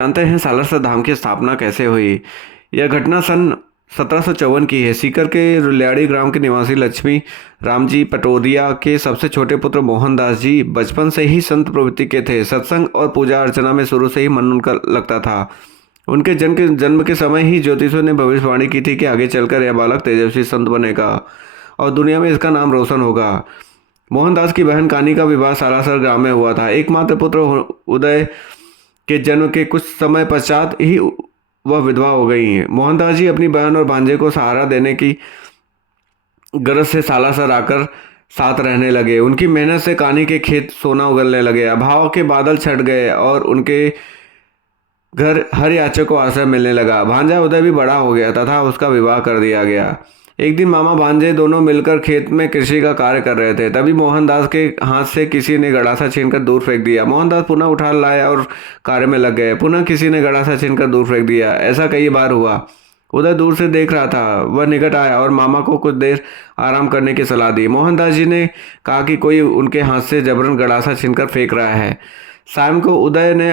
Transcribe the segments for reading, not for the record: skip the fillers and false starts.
जानते हैं सालासर धाम की स्थापना कैसे हुई। यह घटना सन 1754 की है। सीकर के रुल्याड़ी ग्राम के निवासी लक्ष्मी रामजी पटोदिया के सबसे छोटे पुत्र मोहनदास जी बचपन से ही संत प्रवृत्ति के थे। सत्संग और पूजा अर्चना में शुरू से ही मन उनका लगता था। उनके जन्म के समय ही ज्योतिषियों ने भविष्यवाणी की थी कि आगे चलकर यह बालक तेजस्वी संत बनेगा और दुनिया में इसका नाम रोशन होगा। मोहनदास की बहन कानी का विवाह सालासर ग्राम में हुआ था। एकमात्र पुत्र उदय के जन्म के कुछ समय पश्चात ही वह विधवा हो गई हैं। मोहनदास जी अपनी बहन और भांजे को सहारा देने की गरज से सालासर आकर साथ रहने लगे। उनकी मेहनत से कानी के खेत सोना उगलने लगे। अभाव के बादल छट गए और उनके घर हर याचक को आश्रय मिलने लगा। भांजा उदय भी बड़ा हो गया तथा उसका विवाह कर दिया गया। एक दिन मामा भांजे दोनों मिलकर खेत में कृषि का कार्य कर रहे थे। तभी मोहनदास के हाथ से किसी ने गड़ासा छीनकर दूर फेंक दिया। मोहनदास पुनः उठा लाया और कार्य में लग गए। पुनः किसी ने गड़ासा छीनकर दूर फेंक दिया। ऐसा कई बार हुआ। उदय दूर से देख रहा था। वह निकट आया और मामा को कुछ देर आराम करने की सलाह दी। मोहनदास जी ने कहा कि कोई उनके हाथ से जबरन गड़ासा छीनकर फेंक रहा है। शाम को उदय ने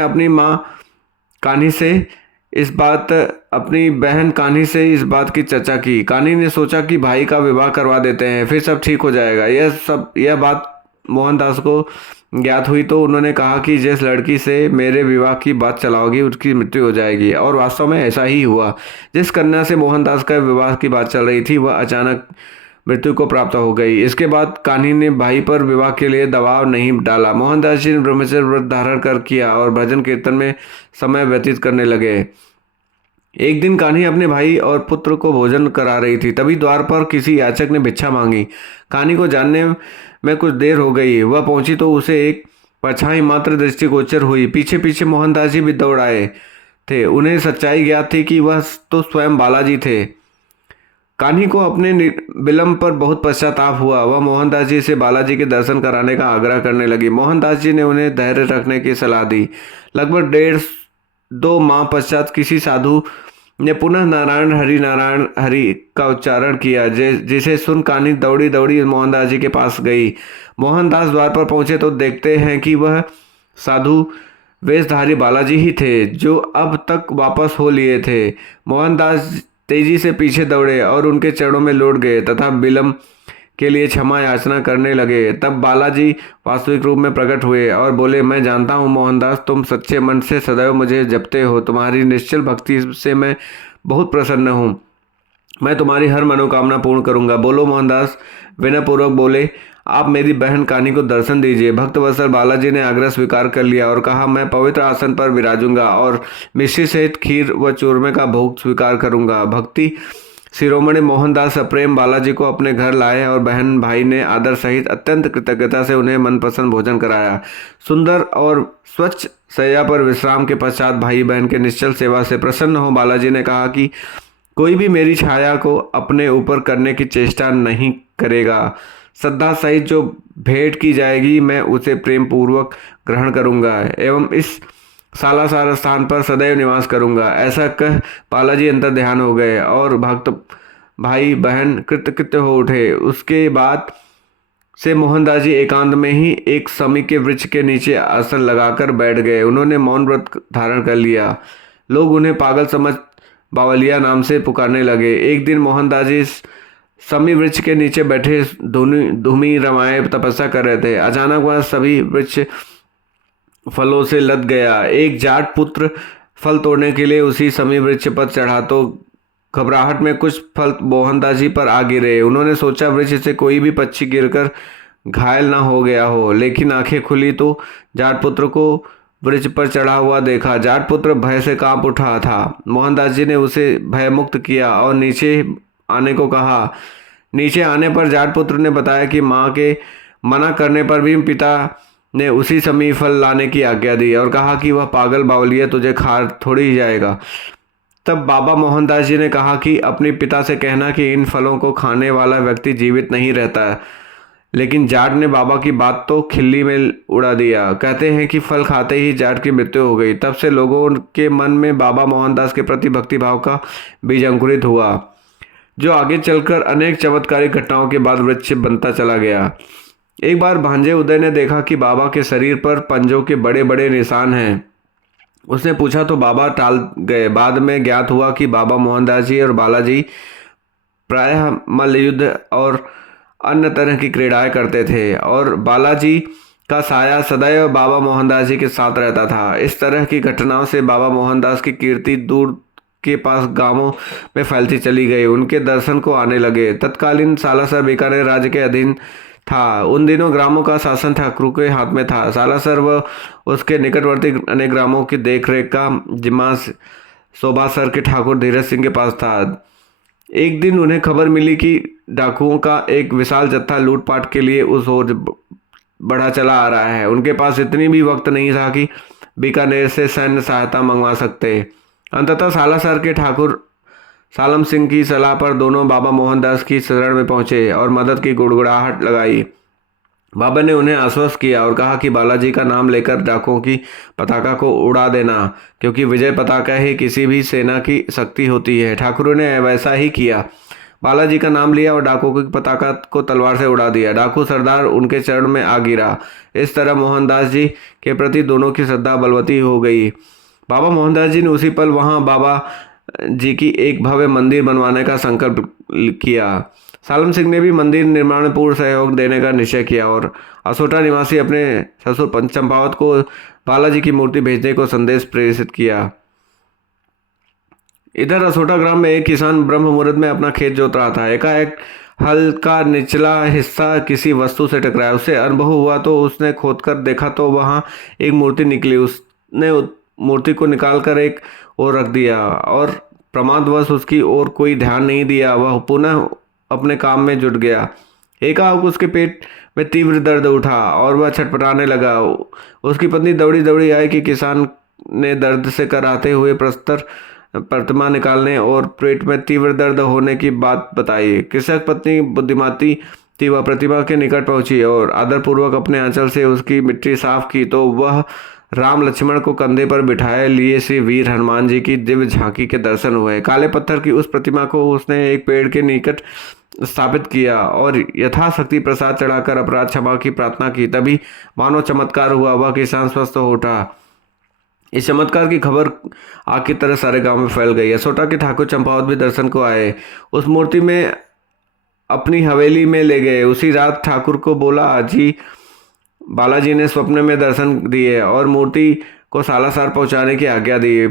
अपनी बहन कान्ही से इस बात की चर्चा की। कान्ही ने सोचा कि भाई का विवाह करवा देते हैं, फिर सब ठीक हो जाएगा। यह बात मोहनदास को ज्ञात हुई तो उन्होंने कहा कि जिस लड़की से मेरे विवाह की बात चलाओगी उसकी मृत्यु हो जाएगी। और वास्तव में ऐसा ही हुआ। जिस कन्या से मोहनदास का विवाह की बात चल रही थी वह अचानक मृत्यु को प्राप्त हो गई। इसके बाद कान्ही ने भाई पर विवाह के लिए दबाव नहीं डाला। मोहनदास जी ने ब्रह्मचर्य व्रत धारण कर किया और भजन कीर्तन में समय व्यतीत करने लगे। एक दिन कान्ही अपने भाई और पुत्र को भोजन करा रही थी। तभी द्वार पर किसी याचक ने भिक्षा मांगी। कान्ही को जानने में कुछ देर हो गई। वह पहुंची तो उसे एक परछाई मात्र दृष्टिगोचर हुई। पीछे पीछे मोहनदास जी भी दौड़ आए थे। उन्हें सच्चाई ज्ञात थी कि वह तो स्वयं बालाजी थे। कान्ही को अपने विलंब पर बहुत पश्चाताप हुआ। वह मोहनदास जी से बालाजी के दर्शन कराने का आग्रह करने लगी। मोहनदास जी ने उन्हें धैर्य रखने की सलाह दी। लगभग 1.5-2 माह पश्चात किसी साधु ने पुनः नारायण हरि का उच्चारण किया, जिसे सुन कान्ही दौड़ी दौड़ी मोहनदास जी के पास गई। मोहनदास द्वार पर पहुंचे तो देखते हैं कि वह साधु वेशधारी बालाजी ही थे जो अब तक वापस हो लिए थे। मोहनदास तेजी से पीछे दौड़े और उनके चरणों में लौट गए तथा विलंब के लिए क्षमा याचना करने लगे। तब बालाजी वास्तविक रूप में प्रकट हुए और बोले, मैं जानता हूँ मोहनदास, तुम सच्चे मन से सदैव मुझे जपते हो। तुम्हारी निश्चल भक्ति से मैं बहुत प्रसन्न हूँ। मैं तुम्हारी हर मनोकामना पूर्ण करूंगा। बोलो। मोहनदास विनयपूर्वक बोले, आप मेरी बहन कान्ही को दर्शन दीजिए। भक्तवत्सल बालाजी ने आग्रह स्वीकार कर लिया और कहा, मैं पवित्र आसन पर विराजूंगा और मिश्री सहित खीर व चूरमे का भोग स्वीकार करूंगा। भक्ति शिरोमणि मोहनदास प्रेम बालाजी को अपने घर लाए और बहन भाई ने आदर सहित अत्यंत कृतज्ञता से उन्हें मनपसंद भोजन कराया। सुंदर और स्वच्छ शैया पर विश्राम के पश्चात भाई बहन के निश्चल सेवा से प्रसन्न हो बालाजी ने कहा कि कोई भी मेरी छाया को अपने ऊपर करने की चेष्टा नहीं करेगा। श्रद्धा सहित जो भेंट की जाएगी मैं उसे प्रेम पूर्वक ग्रहण करूंगा एवं इस सालासर स्थान पर सदैव निवास करूंगा। ऐसा कह बालाजी अंतर ध्यान हो गए और भक्त भाई बहन कृतकृत्य हो उठे। उसके बाद से मोहनदास जी एकांत में ही एक समी के वृक्ष के नीचे आसन लगाकर बैठ गए। उन्होंने मौन व्रत धारण कर लिया। लोग उन्हें पागल समझ बावलिया नाम से पुकारने लगे। एक दिन मोहनदास जी समी वृक्ष के नीचे बैठे धूमि रमाए तपस्या कर रहे थे। अचानक वह सभी वृक्ष फलों से लद गया। एक जाट पुत्र फल तोड़ने के लिए उसी समी वृक्ष पर चढ़ा तो घबराहट में कुछ फल मोहनदास जी पर आ गिरे। उन्होंने सोचा वृक्ष से कोई भी पक्षी गिरकर घायल ना हो गया हो, लेकिन आंखें खुली तो जाट पुत्र को वृक्ष पर चढ़ा हुआ देखा। जाट पुत्र भय से कांप उठा था। मोहनदास जी ने उसे भयमुक्त किया और नीचे आने को कहा। नीचे आने पर जाट पुत्र ने बताया कि माँ के मना करने पर भी पिता ने उसी समय फल लाने की आज्ञा दी और कहा कि वह पागल बावलिया तुझे खा थोड़ी ही जाएगा। तब बाबा मोहनदास जी ने कहा कि अपने पिता से कहना कि इन फलों को खाने वाला व्यक्ति जीवित नहीं रहता है। लेकिन जाट ने बाबा की बात तो खिल्ली में उड़ा दिया। कहते हैं कि फल खाते ही जाट की मृत्यु हो गई। तब से लोगों के मन में बाबा मोहनदास के प्रति भक्तिभाव का बीज अंकुरित हुआ, जो आगे चलकर अनेक चमत्कारिक घटनाओं के बाद वृक्ष बनता चला गया। एक बार भांजे उदय ने देखा कि बाबा के शरीर पर पंजों के बड़े बड़े निशान हैं। उसने पूछा तो बाबा टाल गए। बाद में ज्ञात हुआ कि बाबा मोहनदास जी और बालाजी प्रायः मल्लयुद्ध और अन्य तरह की क्रीड़ाएं करते थे और बालाजी का साया सदैव बाबा मोहनदास जी के साथ रहता था। इस तरह की घटनाओं से बाबा मोहनदास की कीर्ति दूर के पास गांवों में फैलती चली गई। उनके दर्शन को आने लगे। तत्कालीन सालासर बीकानेर राज्य के अधीन था। उन दिनों ग्रामों का शासन ठाकुरों के हाथ में था। सालासर व उसके निकटवर्ती अनेक ग्रामों की देखरेख का जिम्मा सोबासर के ठाकुर धीरज सिंह के पास था। एक दिन उन्हें खबर मिली कि डाकुओं का एक विशाल जत्था लूटपाट के लिए उस ओर बढ़ा चला आ रहा है। उनके पास इतनी भी वक्त नहीं था कि बीकानेर से सैन्य सहायता मंगवा सकते। अंततः सालासर के ठाकुर सालम सिंह की सलाह पर दोनों बाबा मोहनदास की शरण में पहुंचे और मदद की गुड़गुड़ाहट लगाई। बाबा ने उन्हें आश्वस्त किया और कहा कि बालाजी का नाम लेकर डाकुओं की पताका को उड़ा देना, क्योंकि विजय पताका ही किसी भी सेना की शक्ति होती है। ठाकुरों ने वैसा ही किया। बालाजी का नाम लिया और डाकुओं की पताका को तलवार से उड़ा दिया। डाकू सरदार उनके चरण में आ गिरा। इस तरह मोहनदास जी के प्रति दोनों की श्रद्धा बलवती हो गई। बाबा मोहनदास जी ने उसी पल वहां बाबा जी की एक भव्य मंदिर बनवाने का संकल्प किया। सालम सिंह ने भी मंदिर निर्माण में पूर्ण सहयोग देने का निश्चय किया और असोटा निवासी अपने ससुर चंपावत को बालाजी की मूर्ति भेजने को संदेश प्रेषित किया। इधर असोटा ग्राम में एक किसान ब्रह्म मुहूर्त में अपना खेत जोत रहा था। एकाएक हल का निचला हिस्सा किसी वस्तु से टकराया। उसे अनुभव हुआ तो उसने खोदकर देखा तो वहां एक मूर्ति निकली। उसने मूर्ति को निकालकर एक ओर रख दिया और प्रमादवश उसकी ओर कोई ध्यान नहीं दिया। वह पुनः अपने काम में जुट गया। एकाएक उसके पेट में तीव्र दर्द उठा और वह छटपटाने लगा। उसकी पत्नी दौड़ी दौड़ी आई कि किसान ने दर्द से कराहते हुए प्रस्तर प्रतिमा निकालने और पेट में तीव्र दर्द होने की बात बताई। कृषक पत्नी बुद्धिमाती थी। वह प्रतिमा के निकट पहुंची और आदरपूर्वक अपने आंचल से उसकी मिट्टी साफ की तो वह राम लक्ष्मण को कंधे पर बिठाए लिए श्री वीर हनुमान जी की दिव्य झांकी के दर्शन हुए। काले पत्थर की उस प्रतिमा को उसने एक पेड़ के निकट स्थापित किया और यथाशक्ति प्रसाद चढ़ाकर अपराध क्षमा की प्रार्थना की। तभी मानो चमत्कार हुआ। वह किसान स्वस्थ हो उठा। इस चमत्कार की खबर आग की तरह सारे गांव में फैल गई। असोटा के ठाकुर चंपावत भी दर्शन को आए। उस मूर्ति में अपनी हवेली में ले गए। उसी रात ठाकुर को बोला जी बालाजी ने स्वप्न में दर्शन दिए और मूर्ति को सालासर पहुंचाने की आज्ञा दी।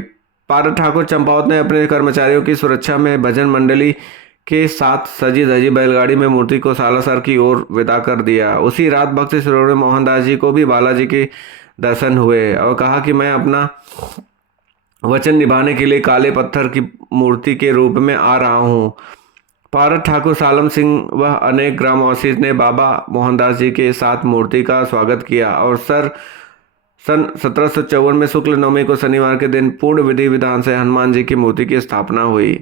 पारद ठाकुर चंपावत ने अपने कर्मचारियों की सुरक्षा में भजन मंडली के साथ सजी धजी बैलगाड़ी में मूर्ति को सालासर की ओर विदा कर दिया। उसी रात भक्त शिरोमणि मोहनदास जी को भी बालाजी के दर्शन हुए और कहा कि मैं अपना वचन निभाने के लिए काले पत्थर की मूर्ति के रूप में आ रहा हूँ। पारद ठाकुर सालम सिंह वह अनेक ग्रामवासी ने बाबा मोहनदास जी के साथ मूर्ति का स्वागत किया और सन 1754 में शुक्ल नवमी को शनिवार के दिन पूर्ण विधि विधान से हनुमान जी की मूर्ति की स्थापना हुई।